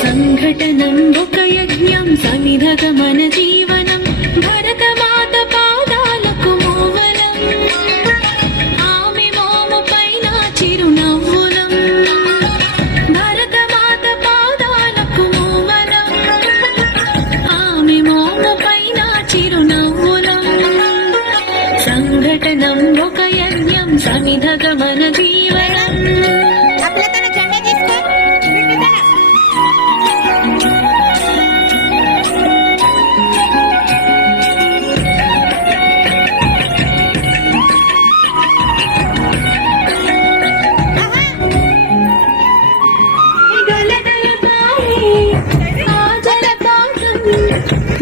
సంఘటనం ఒక యజ్ఞం సమిధగమన జీవనం భరతమాత పాదాలకు మూవలం ఆమె మోము పైన చిరునవ్వులం భరతమాత పాదాలకు మూవలం ఆమె మోము పైన చిరునవ్వులం సంఘటనం ఒక యజ్ఞం సమిధగమన జీవనం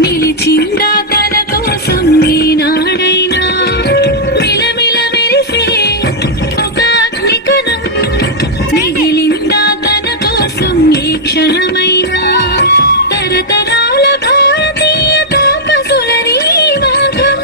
నిలిచిందా తన కోసం ఈనాడైనా మిలమిల మెరిసే ఒక అగ్నికణం మిగిలిందా తన కోసం ఏ క్షణమైనా తరతరాల భారతీయ తాపసుల నీవాగం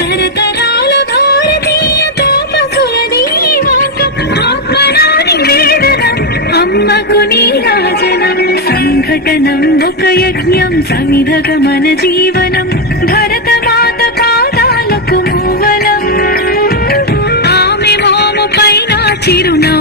తరతరాల భారతీయ తాపసుల నీవాగం ఆత్మనాని వేదనం అమ్మకు నీరాజనం సంఘటనం ఒక యజ్ఞం సమిధగమన జీవనం భరతమాత పాదాలకు మూవలం ఆమె మోము పైన చిరునవ్వు